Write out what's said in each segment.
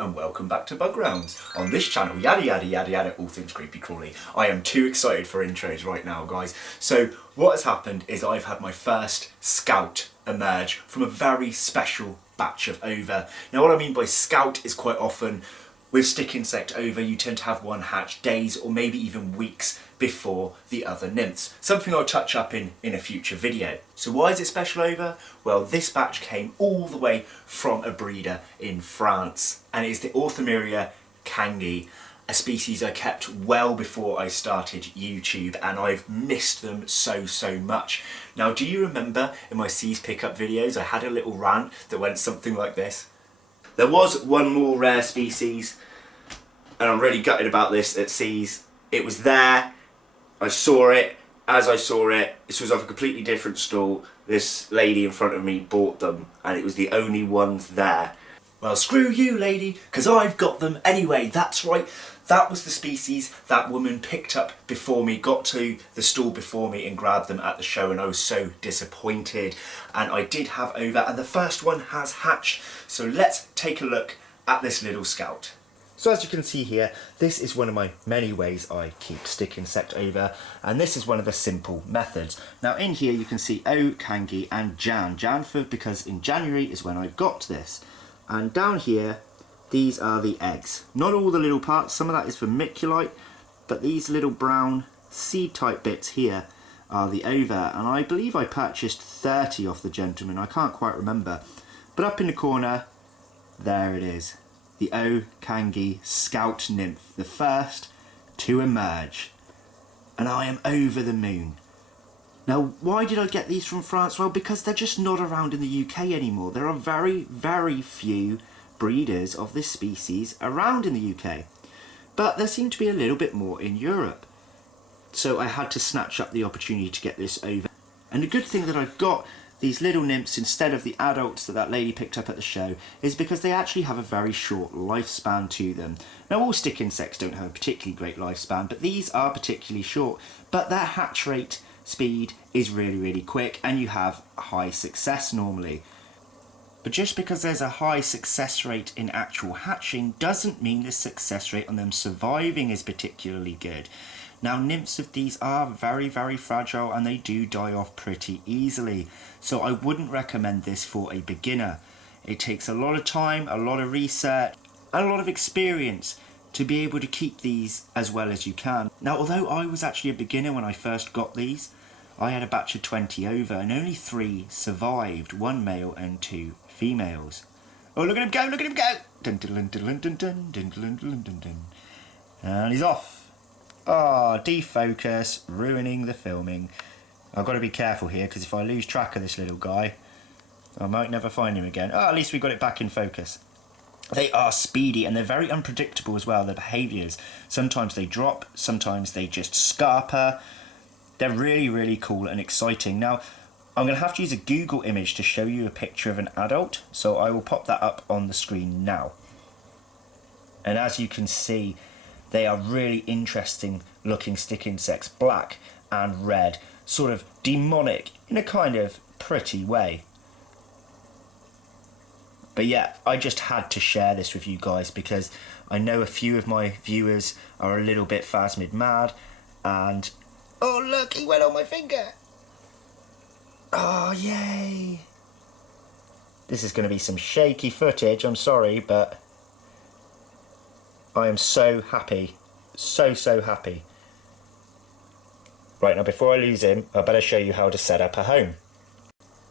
and welcome back to Bug Rounds. On this channel, yada yada yada yada, all things creepy crawly. I am too excited for intros right now, guys. So what has happened is I've had my first scout emerge from a very special batch of ova. Now what I mean by scout is quite often with stick insect ova you tend to have one hatch days or maybe even weeks before the other nymphs. Something I'll touch up in a future video. So why is it special ova? Well, this batch came all the way from a breeder in France and it is the O KANGI, a species I kept well before I started YouTube, and I've missed them so much. Now, do you remember in my seas pickup videos I had a little rant that went something like this? There was one more rare species and I'm really gutted about this at seas. It was there, I saw it, as I saw it, this was off a completely different stall. This lady in front of me bought them and it was the only ones there. Well, screw you, lady, because I've got them anyway. That's right, that was the species that woman picked up before me, got to the stall before me and grabbed them at the show, and I was so disappointed. And I did have ova, and the first one has hatched. So let's take a look at this little scout. So as you can see here, this is one of my many ways I keep stick insect ova, and this is one of the simple methods. Now in here you can see O KANGI and Jan for because in January is when I got this. And down here, these are the eggs. Not all the little parts, some of that is vermiculite, but these little brown seed type bits here are the ova. And I believe I purchased 30 off the gentleman, I can't quite remember. But up in the corner, there it is. The O KANGI Scout Nymph, the first to emerge. And I am over the moon. Now, why did I get these from France? Well, because they're just not around in the UK anymore. There are very few breeders of this species around in the UK. But there seem to be a little bit more in Europe. So I had to snatch up the opportunity to get this over. And the good thing that I've got these little nymphs instead of the adults that lady picked up at the show is because they actually have a very short lifespan to them. Now, all stick insects don't have a particularly great lifespan, but these are particularly short. But their hatch rate speed is really quick and you have high success normally. But just because there's a high success rate in actual hatching doesn't mean the success rate on them surviving is particularly good. Now, nymphs of these are very fragile and they do die off pretty easily. So I wouldn't recommend this for a beginner. It takes a lot of time, a lot of research and a lot of experience to be able to keep these as well as you can. Now, although I was actually a beginner when I first got these, I had a batch of 20 ova and only 3 survived, 1 male and 2 females. Oh, look at him go, look at him go! Dun, dun, dun, dun, dun, dun, dun, dun, dun, dun, dun. And he's off. Ah, defocus, ruining the filming. I've got to be careful here because if I lose track of this little guy, I might never find him again. Oh, at least we got it back in focus. They are speedy and they're very unpredictable as well, their behaviours. Sometimes they drop, sometimes they just scarper. They're really cool and exciting. Now, I'm going to have to use a Google image to show you a picture of an adult, so I will pop that up on the screen now. And as you can see, they are really interesting looking stick insects, black and red, sort of demonic in a kind of pretty way. But yeah, I just had to share this with you guys because I know a few of my viewers are a little bit phasmid mad and... Oh look, he went on my finger! Oh yay! This is going to be some shaky footage, I'm sorry, but I am so happy. So happy. Right, now before I lose him, I better show you how to set up a home.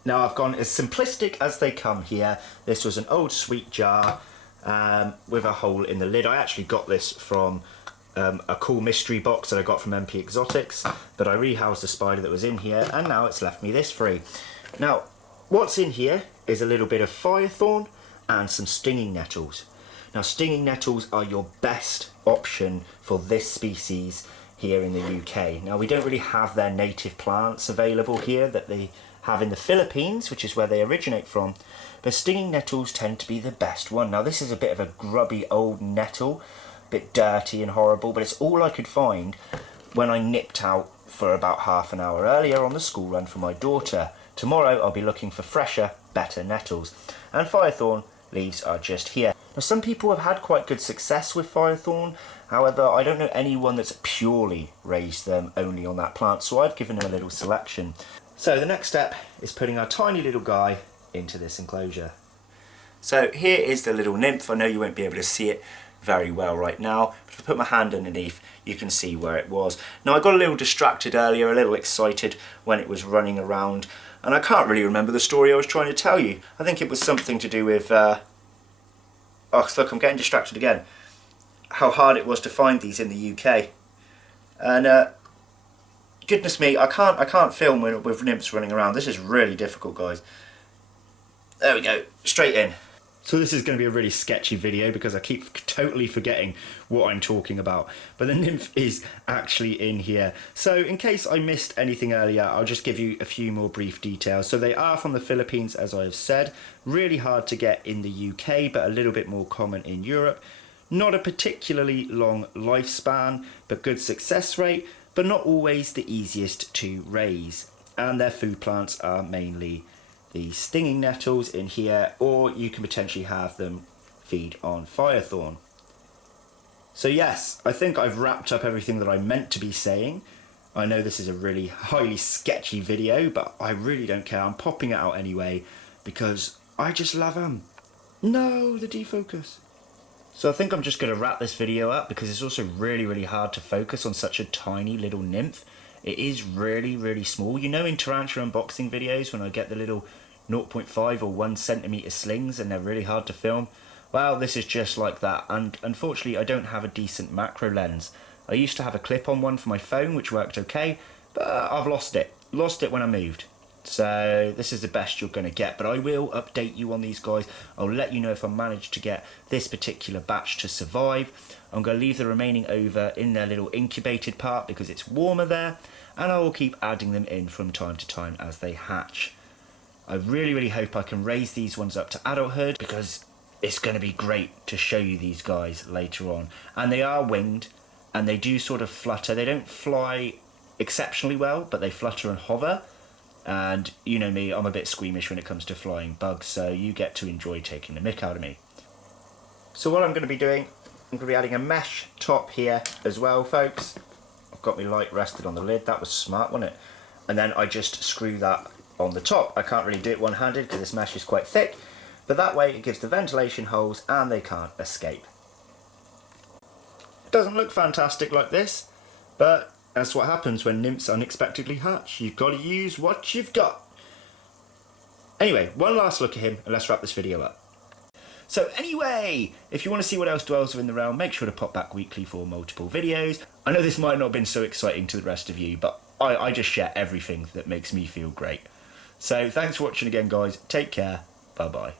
Now I've gone as simplistic as they come here. This was an old sweet jar with a hole in the lid. I actually got this from a cool mystery box that I got from MP Exotics, but I rehoused the spider that was in here and now it's left me this free. Now what's in here is a little bit of firethorn and some stinging nettles. Now stinging nettles are your best option for this species here in the UK. Now we don't really have their native plants available here that they have in the Philippines, which is where they originate from, but stinging nettles tend to be the best one. Now this is a bit of a grubby old nettle, a bit dirty and horrible, but it's all I could find when I nipped out for about half an hour earlier on the school run for my daughter. Tomorrow I'll be looking for fresher, better nettles. And firethorn leaves are just here. Now some people have had quite good success with firethorn, however I don't know anyone that's purely raised them only on that plant, so I've given them a little selection. So the next step is putting our tiny little guy into this enclosure. So here is the little nymph. I know you won't be able to see it very well right now, but if I put my hand underneath you can see where it was. Now I got a little distracted earlier, a little excited when it was running around, and I can't really remember the story I was trying to tell you. I think it was something to do with oh look, I'm getting distracted again. How hard it was to find these in the UK. And goodness me, I can't film with nymphs running around. This is really difficult, guys. There we go, straight in. So this is going to be a really sketchy video because I keep totally forgetting what I'm talking about. But the nymph is actually in here. So in case I missed anything earlier, I'll just give you a few more brief details. So they are from the Philippines, as I have said. Really hard to get in the UK, but a little bit more common in Europe. Not a particularly long lifespan, but good success rate, but not always the easiest to raise. And their food plants are mainly the stinging nettles in here, or you can potentially have them feed on firethorn. So yes, I think I've wrapped up everything that I meant to be saying. I know this is a really highly sketchy video, but I really don't care. I'm popping it out anyway because I just love them. No, the defocus. So I think I'm just going to wrap this video up because it's also really hard to focus on such a tiny little nymph. It is really small. You know, in tarantula unboxing videos when I get the little 0.5 or 1 centimeter slings and they're really hard to film? Well, this is just like that, and unfortunately I don't have a decent macro lens. I used to have a clip-on one for my phone which worked okay, but I've lost it. Lost it when I moved. So this is the best you're going to get, but I will update you on these guys. I'll let you know if I manage to get this particular batch to survive. I'm going to leave the remaining over in their little incubated part because it's warmer there, and I will keep adding them in from time to time as they hatch. I really hope I can raise these ones up to adulthood because it's going to be great to show you these guys later on. And they are winged and they do sort of flutter. They don't fly exceptionally well, but they flutter and hover. And you know me, I'm a bit squeamish when it comes to flying bugs, so you get to enjoy taking the mick out of me. So what I'm going to be doing, I'm going to be adding a mesh top here as well, folks. I've got my light rested on the lid. That was smart, wasn't it? And then I just screw that on the top. I can't really do it one-handed because this mesh is quite thick, but that way it gives the ventilation holes and they can't escape. It doesn't look fantastic like this, but that's what happens when nymphs unexpectedly hatch. You've got to use what you've got. Anyway, one last look at him and let's wrap this video up. So anyway, if you want to see what else dwells within the realm, make sure to pop back weekly for multiple videos. I know this might not have been so exciting to the rest of you, but I just share everything that makes me feel great. So thanks for watching again, guys. Take care. Bye bye.